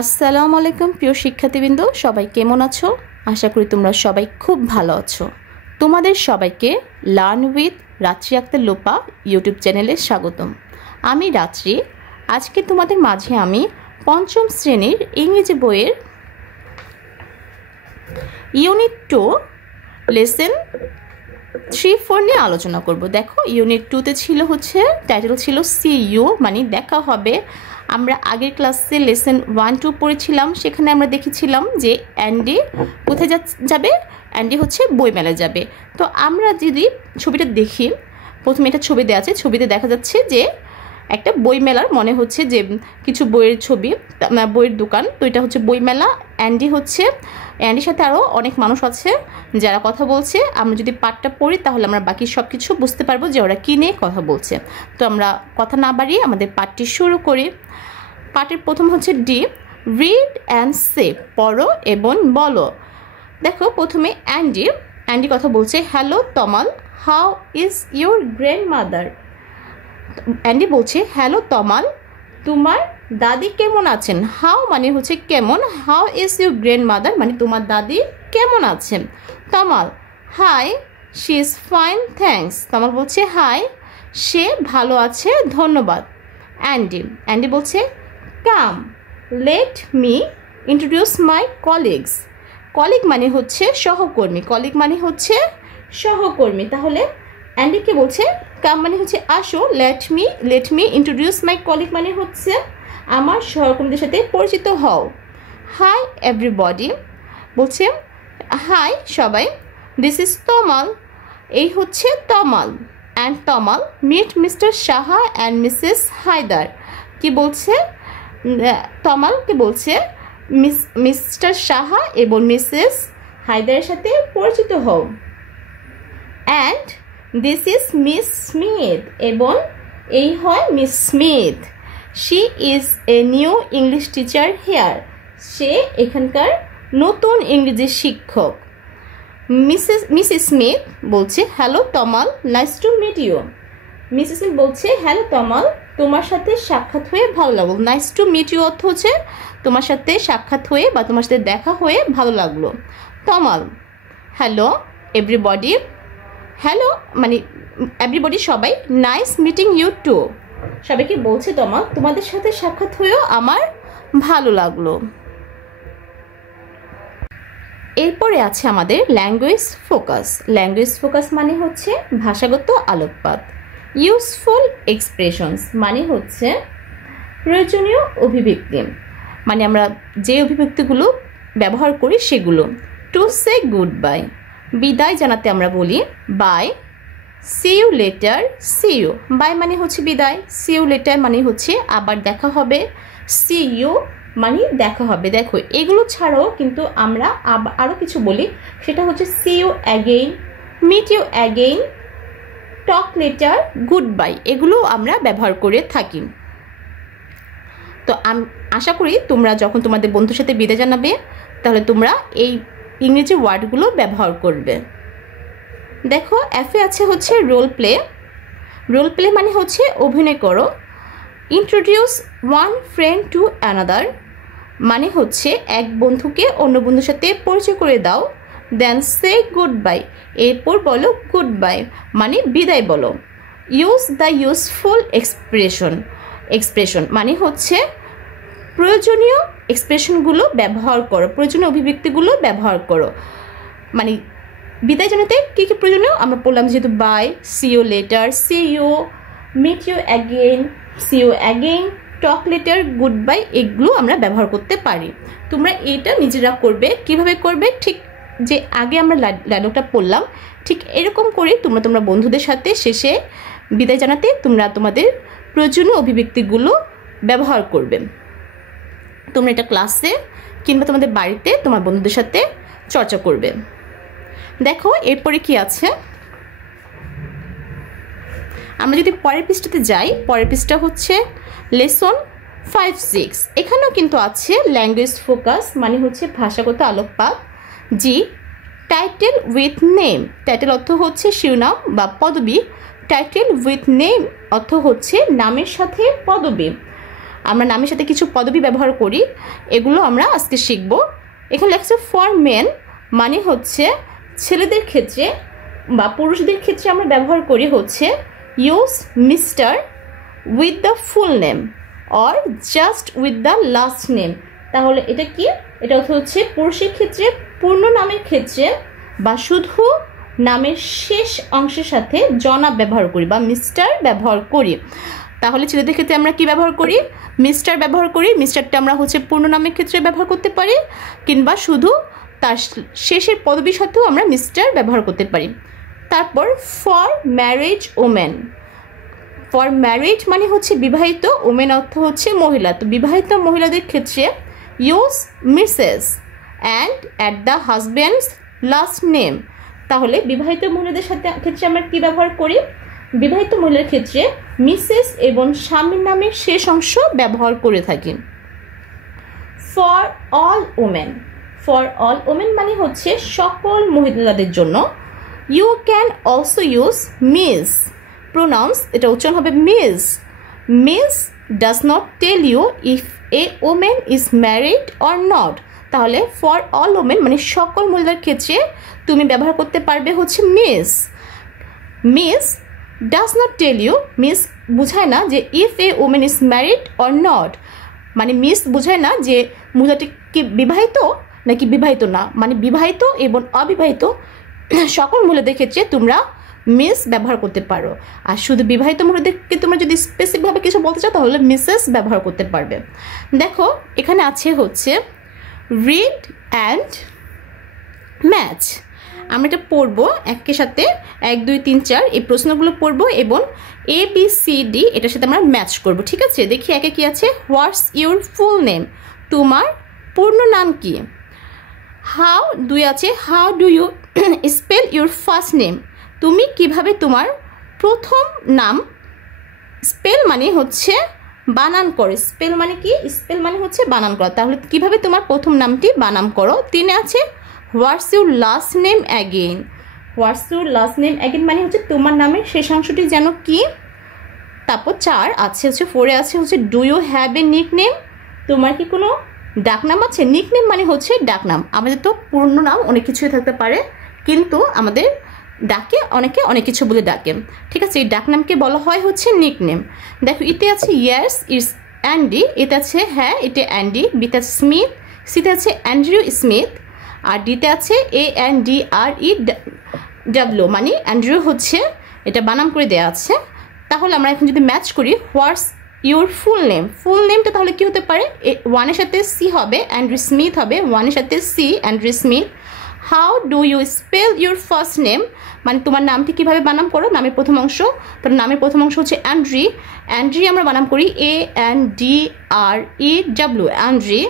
আসসালামু আলাইকুম প্রিয় শিক্ষার্থীবৃন্দ, সবাই কেমন আছো? আশা করি তোমরা সবাই খুব ভালো আছো। তোমাদের সবাইকে লার্ন উইথ রাত্রি আক্তার লোপা ইউটিউব চ্যানেলে স্বাগতম। আমি রাত্রি। আজকে তোমাদের মাঝে আমি পঞ্চম শ্রেণীর ইংরেজি বইয়ের ইউনিট 2 লেসন 3-4 নিয়ে আলোচনা করব। দেখো, ইউনিট 2তে ছিল টাইটেল ছিল সি ইউ, মানে দেখা হবে। আমরা আগের ক্লাসে লেসন 1-2 পড়েছিলাম, সেখানে আমরা দেখেছিলাম যে অ্যান্ডি কোথায় যাবে। অ্যান্ডি বইমেলায় যাবে। তো আমরা যদি ছবিটা দেখি, প্রথমে এটা ছবি দেওয়া আছে, ছবিতে দেখা যাচ্ছে যে একটা বইমেলার মনে হচ্ছে যে কিছু বইয়ের ছবি, বইয়ের দোকান। তো এটা বইমেলা। অ্যান্ডির সাথে আরও অনেক মানুষ আছে যারা কথা বলছে। আমরা যদি পাঠটা পড়ি তাহলে আমরা বাকি সব কিছু বুঝতে পারবো যে ওরা কী নিয়ে কথা বলছে। তো আমরা কথা না বাড়িয়ে আমাদের পাঠটি শুরু করি। পাঠের প্রথম ডি, রিড অ্যান্ড সে, পড়ো এবং বলো। দেখো, প্রথমে অ্যান্ডি কথা বলছে, hello Tamal, how is your grandmother. Andy বলছে, হ্যালো তমাল, তোমার দাদি কেমন আছেন। হাউ মানে কেমন, হাউ ইজ ইউর গ্র্যান্ডমাদার মানে তোমার দাদি কেমন আছেন। Tamal, hi, she is fine thanks. Tamal বলছে, হাই, সে ভালো আছে ধন্যবাদ। অ্যান্ডি বলছে, come, let me introduce my colleagues. Colleague মানে সহকর্মী, সহকর্মী। তাহলে অ্যান্ডিকে বলছে কাম মানে আসো, let me introduce my colleague মানে আমার সহকর্মীদের সাথে পরিচিত হও। হাই এভরিবডি, বলছে হাই সবাই, দিস ইজ তমাল, এই Tamal. And Tamal meet mister Saha and missus Haider. কি বলছে তমালকে বলছে মিস্টার সাহা এবং মিসেস হায়দারের সাথে পরিচিত হও। And this is miss Smith, এবং এই হয় miss Smith. She is a new English teacher here, সে এখানকার নতুন ইংরেজি শিক্ষক। মিসেস স্মিথ বলছে, hello Tamal, nice to meet you. Missus Smith বলছে, হ্যালো তমাল, তোমার সাথে সাক্ষাৎ হয়ে ভালো লাগলো। নাইস টু মিট ইউ অর্থ তোমার সাথে সাক্ষাৎ হয়ে বা তোমার সাথে দেখা হয়ে ভালো লাগলো। তমাল, হ্যালো এভরিবডি, হ্যালো মানে এভরিবডি সবাই, নাইস মিটিং ইউ টু, সবাইকে বলছে তমাল তোমাদের সাথে সাক্ষাৎ হয়েও আমার ভালো লাগলো। এরপরে আছে আমাদের ল্যাঙ্গুয়েজ ফোকাস। ল্যাঙ্গুয়েজ ফোকাস মানে ভাষাগত আলোকপাত। ইউজফুল এক্সপ্রেশনস মানে প্রয়োজনীয় অভিব্যক্তি, মানে আমরা যে অভিব্যক্তিগুলো ব্যবহার করি সেগুলো। টু সে গুড বাই, বিদায় জানাতে আমরা বলি bye. See you later, see you, bye মানে বিদায়, সি ইউ লেটার মানে আবার দেখা হবে, সি ইউ মানে দেখা হবে। দেখো, এগুলো ছাড়াও কিন্তু আমরা আরও কিছু বলি, সেটা see you again, meet you again, talk later, good bye, এগুলো আমরা ব্যবহার করে থাকি। তো আশা করি তোমরা যখন তোমাদের বন্ধুর সাথে বিদায় জানাবে তাহলে তোমরা এই ইংরেজি ওয়ার্ডগুলো ব্যবহার করবে। দেখো, এফে আছে রোল প্লে। রোল প্লে মানে অভিনয় করো। Introduce one friend to another মানে এক বন্ধুকে অন্য বন্ধুর সাথে পরিচয় করে দাও। দেন সে গুড বাই, এরপর বলো গুড বাই মানে বিদায় বলো। ইউজ দ্য ইউজফুল এক্সপ্রেশন মানে প্রয়োজনীয় এক্সপ্রেশনগুলো ব্যবহার করো, প্রয়োজনীয় অভিব্যক্তিগুলো ব্যবহার করো। মানে বিদায় জানাতে কী কী প্রয়োজনীয় আমরা বললাম, যেহেতু bye, see you later, see you, meet you again, see you again, talk later, good bye, এগুলো আমরা ব্যবহার করতে পারি। তোমরা এটা নিজেরা করবে। কিভাবে করবে, ঠিক যে আগে আমরা ডায়লগটা পড়লাম ঠিক এরকম করে তোমরা বন্ধুদের সাথে শেষে বিদায় জানাতে তোমরা তোমাদের প্রয়োজনীয় অভিব্যক্তিগুলো ব্যবহার করবে। তোমরা এটা ক্লাসে কিংবা তোমাদের বাড়িতে তোমার বন্ধুদের সাথে চর্চা করবে। দেখো, এরপরে কি আছে, আমরা যদি পরের পৃষ্ঠাতে যাই, পরের পৃষ্ঠা লেসন 5-6। এখানেও কিন্তু আছে ল্যাঙ্গুয়েজ ফোকাস মানে ভাষাগত আলোকপাত। জি, টাইটেল উইথ নেম, টাইটেল অর্থ শিরোনাম বা পদবি। টাইটেল উইথ নেম অর্থ নামের সাথে পদবি। আমরা নামের সাথে কিছু পদবী ব্যবহার করি, এগুলো আমরা আজকে শিখব। এখানে লেখছে ফর মেন, মানে হচ্ছে ছেলেদের ক্ষেত্রে বা পুরুষদের ক্ষেত্রে আমরা ব্যবহার করি হচ্ছে use mister with the full name or just with the last name. তাহলে এটা কি? এটা হচ্ছে পুরুষের ক্ষেত্রে পূর্ণ নামের ক্ষেত্রে বা শুধু নামের শেষ অংশের সাথে জনাব ব্যবহার করি বা মিস্টার ব্যবহার করি। তাহলে ছেলেদের ক্ষেত্রে আমরা কি ব্যবহার করি? মিস্টার ব্যবহার করি। মিস্টারটা আমরা হচ্ছে পূর্ণ নামের ক্ষেত্রে ব্যবহার করতে পারি, কিংবা শুধু তার শেষের পদবীর সাথেও আমরা মিস্টার ব্যবহার করতে পারি। তারপর for marriage women, for marriage মানে হচ্ছে বিবাহিত, ওমেন অর্থ হচ্ছে মহিলা। তো বিবাহিত মহিলাদের ক্ষেত্রে use Mrs and at the husbands last name. তাহলে বিবাহিত মহিলাদের সাথে ক্ষেত্রে আমরা কি ব্যবহার করি? বিবাহিত মহিলার ক্ষেত্রে মিসেস এবং স্বামীর নামের শেষ অংশ ব্যবহার করে থাকি। For all women, for all women মানে হচ্ছে সকল মহিলাদের জন্য। You can also use miss pronounce, এটা উচ্চারণ হবে miss. Miss does not tell you if a woman is married or not. তাহলে ফর অল ওমেন মানে সকল মহিলার ক্ষেত্রে তুমি ব্যবহার করতে পারবে হচ্ছে miss. Miss does not tell you, miss বোঝায় না যে if a woman is married or not, মানে মিস বোঝায় না যে মহিলাটি কি বিবাহিত নাকি বিবাহিত না, মানে বিবাহিত এবং অবিবাহিত সকল মহিলাদের ক্ষেত্রে তোমরা মিস ব্যবহার করতে পারো। আর শুধু বিবাহিত মহিলাদেরকে তোমরা যদি স্পেসিফিকভাবে কিছু বলতে চাও তাহলে মিসেস ব্যবহার করতে পারবে। দেখো এখানে আছে হচ্ছে রিড অ্যান্ড ম্যাচ। আমরা এটা পড়বো একের সাথে, 1 2 3 4 এই প্রশ্নগুলো পড়বো এবং ABCD এটার সাথে আমরা ম্যাচ করব। ঠিক আছে, দেখি একে কি আছে। হোয়াটস ইউর ফুল নেম, তোমার পূর্ণ নাম কি? হাউ, 2 আছে how do you spell your first name, তুমি কিভাবে তোমার প্রথম নাম, স্পেল মানে হচ্ছে বানান করো। স্পেল মানে কি? স্পেল মানে হচ্ছে বানান করা। তাহলে কিভাবে তোমার প্রথম নামটি বানান করো। 3 আছে what's your last name again, what's your last name again মানে হচ্ছে তোমার নামের শেষাংশটি যেন কি। তারপর 4 আছে হচ্ছে 4 আছে হচ্ছে do you have a nick name, তোমার কি কোনো ডাকনাম আছে? নিক নেম মানে হচ্ছে ডাকনাম। আমাদের তো পূর্ণ নাম অনেক কিছুই থাকতে পারে, কিন্তু আমাদের ডাকে অনেকে অনেক কিছু বলে ডাকে। ঠিক আছে, এই ডাকনামকে বলা হয় হচ্ছে নিক নেম। দেখো ইতে আছে ইয়েস ইটস অ্যান্ডি, এতে আছে হ্যাঁ এটা অ্যান্ডি। বিতে আছে স্মিথ, সিতে আছে অ্যান্ড্রিউ স্মিথ, আর ডিতে আছে ANDREW মানে অ্যান্ড্রিউ হচ্ছে এটা বানাম করে দেওয়া আছে। তাহলে আমরা এখন যদি ম্যাচ করি হোয়াটস ইউর ফুল নেম, ফুল নেমটা তাহলে কি হতে পারে? 1 এর সাথে সি হবে, অ্যান্ড্রিউ স্মিথ হবে, 1 এর সাথে C Andrew Smith. How do you spell your first name মানে তোমার নামটি কীভাবে বানাম করো, নামের প্রথম অংশ। তার নামের প্রথম অংশ হচ্ছে অ্যান্ড্রি, অ্যান্ড্রি আমরা বানাম করি ANDREW অ্যান্ড্রি।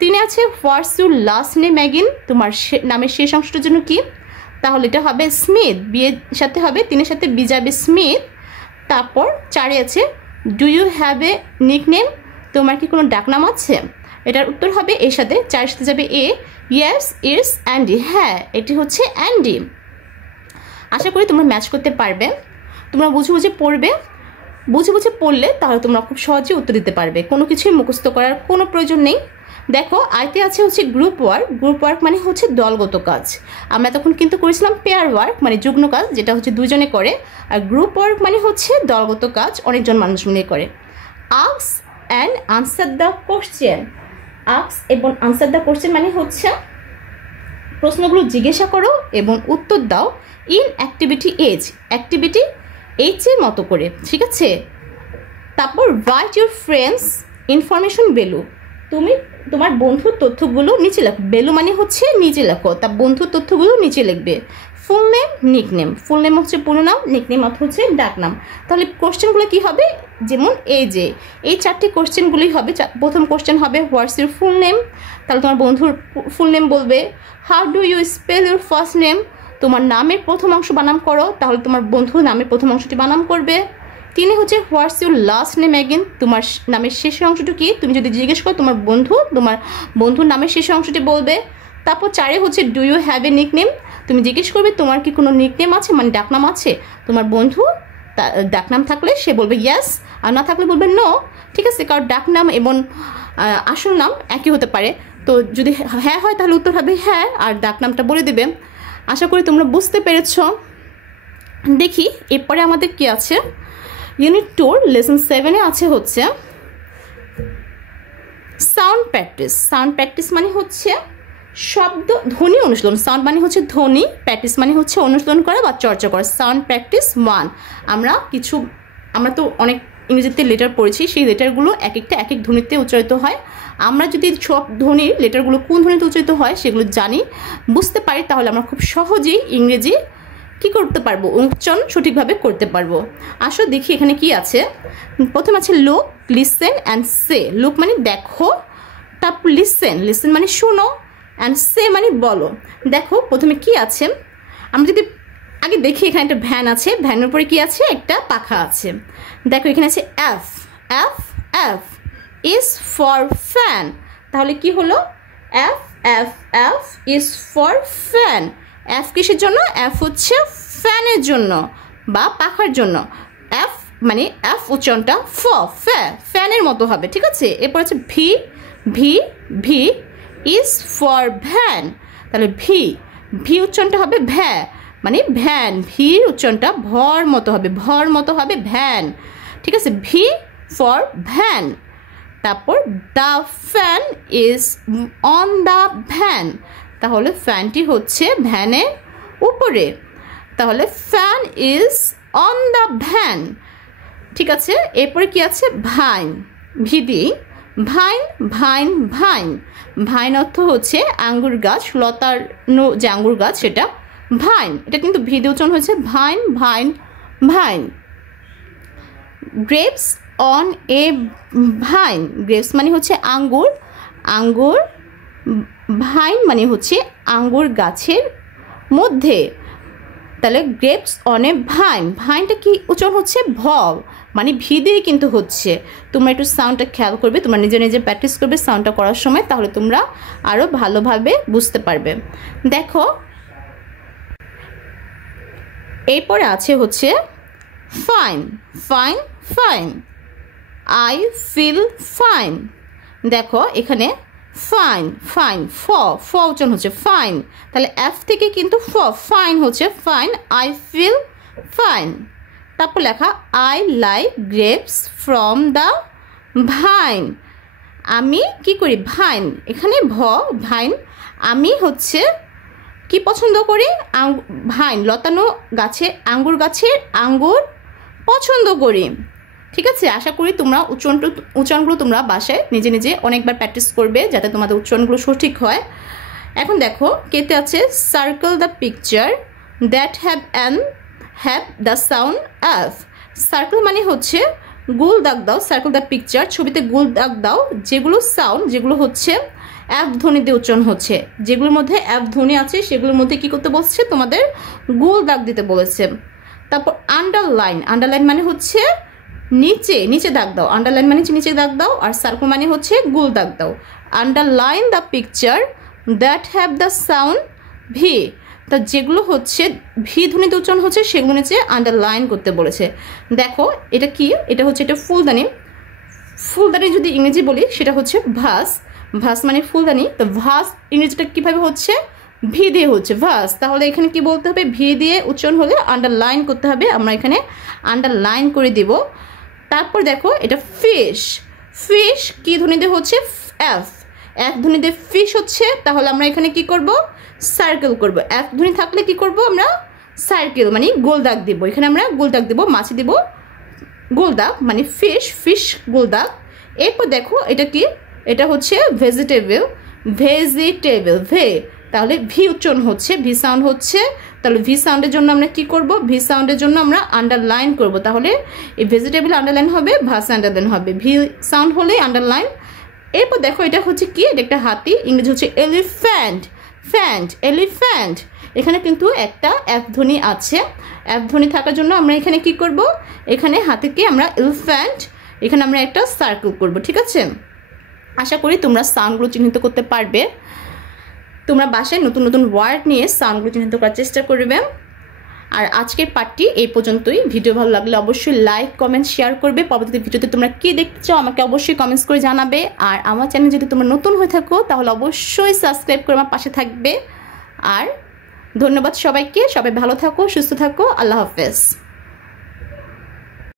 3 আছে what's your last name again, তোমার নামের শেষ অংশটার জন্য কি? তাহলে এটা হবে স্মিথ, বিয়ের সাথে হবে, 3 এর সাথে বি যাবে স্মিথ। তারপর 4 আছে do you have a nick name, তোমার কি কোনো ডাকনাম আছে? এটার উত্তর হবে এর সাথে, 4 এর সাথে যাবে A, ইয়েস ইটস অ্যান্ডি, হ্যাঁ এটি হচ্ছে অ্যান্ডি। আশা করি তোমরা ম্যাচ করতে পারবে। তোমরা বুঝে বুঝে পড়বে, বুঝে বুঝে পড়লে তাহলে তোমরা খুব সহজে উত্তর দিতে পারবে, কোনো কিছুই মুখস্থ করার কোনো প্রয়োজন নেই। দেখো আইতে আছে হচ্ছে গ্রুপ ওয়ার্ক। গ্রুপ ওয়ার্ক মানে হচ্ছে দলগত কাজ। আমরা তখন কিন্তু করেছিলাম পেয়ার ওয়ার্ক মানে যুগ্ম কাজ, যেটা হচ্ছে 2 জনে করে। আর গ্রুপ ওয়ার্ক মানে হচ্ছে দলগত কাজ, অনেকজন মানুষ মিলে করে। Ask and answer the question, ask এবং আনসার দ্য কোশ্চেন মানে হচ্ছে প্রশ্নগুলো জিজ্ঞাসা করো এবং উত্তর দাও ইন অ্যাক্টিভিটি এইচ, অ্যাক্টিভিটি এইচের মতো করে। ঠিক আছে, তারপর রাইট ইউর ফ্রেন্ডস ইনফরমেশন বেলু, তুমি তোমার বন্ধুর তথ্যগুলো নিচে লেখো। বেলু মানে হচ্ছে নিচে লেখো, তার বন্ধুর তথ্যগুলো নিচে লিখবে। Full name, nick name, full name হচ্ছে পুরো নাম, নিক নেম অর্থ হচ্ছে ডাকনাম। তাহলে কোশ্চেনগুলো কি হবে? যেমন এই যে এই 4টি কোশ্চেনগুলোই হবে। প্রথম কোশ্চেন হবে হোয়াটস ইউর ফুল নেম, তাহলে তোমার বন্ধুর ফুল নেম বলবে। How do you spell your first name, তোমার নামের প্রথম অংশ বানাম করো, তাহলে তোমার বন্ধু নামের প্রথম অংশটি বানাম করবে। 3 হচ্ছে what's your last name again, তোমার নামের শেষ অংশটি কি? তুমি যদি জিজ্ঞেস করো তোমার বন্ধুর নামের শেষ অংশটি বলবে। তারপর 4 হচ্ছে do you have a nick name, তুমি জিজ্ঞেস করবে তোমার কি কোনো নিক নেম আছে মানে ডাকনাম আছে। তোমার বন্ধু ডাকনাম থাকলে সে বলবে ইয়েস, আর না থাকলে বলবে নো। ঠিক আছে, কারণ ডাক নাম এবং আসল নাম একই হতে পারে। তো যদি হ্যাঁ হয় তাহলে উত্তর হবে হ্যাঁ, আর ডাক নামটা বলে দেবে। আশা করি তোমরা বুঝতে পেরেছ। দেখি এরপরে আমাদের কি আছে। ইউনিট 2 লেসন 7-এ আছে হচ্ছে সাউন্ড প্র্যাকটিস। সাউন্ড প্র্যাকটিস মানে হচ্ছে শব্দ ধ্বনি অনুশীলন। সাউন্ড মানে হচ্ছে ধ্বনি, প্র্যাকটিস মানে হচ্ছে অনুশীলন করা বা চর্চা করা। Sound practice 1। আমরা তো অনেক ইংরেজিতে লেটার পড়েছি, সেই লেটারগুলো এক একটা এক এক ধ্বনিতে উচ্চারিত হয়। আমরা যদি সব ধ্বনির লেটারগুলো কোন ধ্বনিতে উচ্চারিত হয় সেগুলো জানি, বুঝতে পারি, তাহলে আমরা খুব সহজেই ইংরেজি কি করতে পারবো, উচ্চারণ সঠিকভাবে করতে পারবো। আসো দেখি এখানে কি আছে। প্রথম আছে look, listen and say. Look মানে দেখো, তারপর লিসেন, লিসেন মানে শোনো, অ্যান্ড সে মানে বলো। দেখো প্রথমে কি আছে, আমরা যদি আগে দেখি এখানে একটা ভ্যান আছে, ভ্যানের উপরে কি আছে, একটা পাখা আছে। দেখো এখানে আছে F. F F is for fan. তাহলে কি হলো, F F F is for fan. F কিসের জন্য, এফ হচ্ছে ফ্যানের জন্য বা পাখার জন্য। এফ মানে এফ উচ্চারণটা ফ্যানের মতো হবে, ঠিক আছে। এরপর হচ্ছে V. V V is for van. তাহলে ভি উচ্চারণটা হবে ভ্যা, মানে ভ্যান। ভি উচ্চারণটা ভর মতো হবে ভ্যান, ঠিক আছে। V for van. তারপর the fan is on the van. তাহলে ফ্যানটি হচ্ছে ভ্যানের উপরে। তাহলে fan is on the van, ঠিক আছে। এরপরে কি আছে, ভাইন। ভিদি ভাইন ভাইন ভাইন। ভাইন অর্থ হচ্ছে আঙ্গুর গাছ, লতার যে আঙ্গুর গাছ সেটা ভাইন। এটা কিন্তু ভিদি উচ্চারণ হচ্ছে vine vine vine. Grapes on a vine. Grapes মানে হচ্ছে আঙ্গুর, আঙ্গুর। ভাইন মানে হচ্ছে আঙ্গুর গাছের মধ্যে। তাহলে গ্রেপস অন এ ভাইন। ভাইনটা কি উচ্চারণ হচ্ছে ভ, মানে ভি দিয়ে কিন্তু হচ্ছে। তোমরা একটু সাউন্ডটা খেয়াল করবে, তোমরা নিজে নিজে প্র্যাকটিস করবে সাউন্ডটা করার সময়, তাহলে তোমরা আরও ভালোভাবে বুঝতে পারবে। দেখো এরপরে আছে হচ্ছে fine. Fine fine. I feel fine. দেখো এখানে ফাইন ফাইন ফ উচ্চারণ হচ্ছে ফাইন। তাহলে এফ থেকে কিন্তু ফাইন হচ্ছে ফাইন। I feel fine. তারপর লেখা I like grapes from the vine. আমি কি করি, ভাইন, এখানে ভাইন। আমি হচ্ছে কি পছন্দ করি, ভাইন লতানো গাছে আঙ্গুর গাছের আঙ্গুর পছন্দ করি, ঠিক আছে। আশা করি তোমরা উচ্চারণগুলো তোমরা বাসায় নিজে নিজে অনেকবার প্র্যাকটিস করবে যাতে তোমাদের উচ্চারণগুলো সঠিক হয়। এখন দেখো কেতে আছে circle the picture that have the sound F. Circle মানে হচ্ছে গোল দাগ দাও, সার্কেল দ্য পিকচার ছবিতে গোল দাগ দাও যেগুলো সাউন্ড, যেগুলো হচ্ছে এফ ধ্বনি দিয়ে উচ্চারণ হচ্ছে, যেগুলোর মধ্যে এফ ধ্বনি আছে সেগুলোর মধ্যে কি করতে বলছে, তোমাদের গোল দাগ দিতে বলেছে। তারপর আন্ডারলাইন। আন্ডারলাইন মানে হচ্ছে নিচে দাগ দাও। আন্ডারলাইন মানে নিচে দাগ দাও, আর সার্কেল মানে হচ্ছে গোল দাগ দাও। Underline the picture that have the sound V. তা যেগুলো হচ্ছে ভি ধ্বনিতে উচ্চারণ হচ্ছে সেগুলো নিচে আন্ডারলাইন করতে বলেছে। দেখো এটা কি, এটা হচ্ছে এটা ফুলদানি। ফুলদানি যদি ইংরেজি বলি সেটা হচ্ছে ভাস। ভাস মানে ফুলদানি। তো ভাস ইংরেজিটা কীভাবে হচ্ছে, ভি দিয়ে হচ্ছে ভাস। তাহলে এখানে কি বলতে হবে, ভি দিয়ে উচ্চারণ হলে আন্ডারলাইন করতে হবে। আমরা এখানে আন্ডারলাইন করে দিব। তারপর দেখো এটা ফিশ। ফিশ কি ধ্বনিতে হচ্ছে, এফ। এফ ধ্বনিতে ফিশ হচ্ছে, তাহলে আমরা এখানে কি করব, সার্কেল করব। এফ ধ্বনি থাকলে কি করব আমরা, সার্কেল মানে গোল দাগ দিব। এখানে আমরা গোল দাগ দিব, মাছে দিব গোল দাগ, মানে ফিশ, ফিশ গোল দাগ। এরপর দেখো এটা কি, এটা হচ্ছে ভেজিটেবল। ভেজিটেবল ভে, তাহলে ভি উচ্চারণ হচ্ছে, ভি সাউন্ড হচ্ছে। তাহলে ভি সাউন্ডের জন্য আমরা কি করব, ভি সাউন্ডের জন্য আমরা আন্ডারলাইন করব। তাহলে এই ভেজিটেবল আন্ডারলাইন হবে, ভাস আন্ডারলাইন হবে, ভি সাউন্ড হলেই আন্ডারলাইন। এরপর দেখো এটা হচ্ছে কি, এটা একটা হাতি, ইংরেজি হচ্ছে এলিফ্যান্ট। এলিফ্যান্ট। এখানে কিন্তু একটা এফ ধ্বনি আছে। এফ ধ্বনি থাকার জন্য আমরা এখানে কি করব, এখানে হাতিকে আমরা এলিফ্যান্ট, এখানে আমরা একটা সার্কেল করব, ঠিক আছে। আশা করি তোমরা সাউন্ডগুলো চিহ্নিত করতে পারবে। তোমরা বাসায় নতুন নতুন ওয়ার্ড নিয়ে সাউন্ডগুলো চিহ্নিত করার চেষ্টা করবে। আর আজকের পার্টটি এই পর্যন্তই। ভিডিও ভালো লাগলে অবশ্যই লাইক কমেন্ট শেয়ার করবে। পরবর্তী ভিডিওতে তোমরা কি দেখতে চাও আমাকে অবশ্যই কমেন্টস করে জানাবে। আর আমার চ্যানেল যদি তোমরা নতুন হয়ে থাকো তাহলে অবশ্যই সাবস্ক্রাইব করে আমার পাশে থাকবে। আর ধন্যবাদ সবাইকে। সবাই ভালো থাকো, সুস্থ থাকো। আল্লাহ হাফেজ।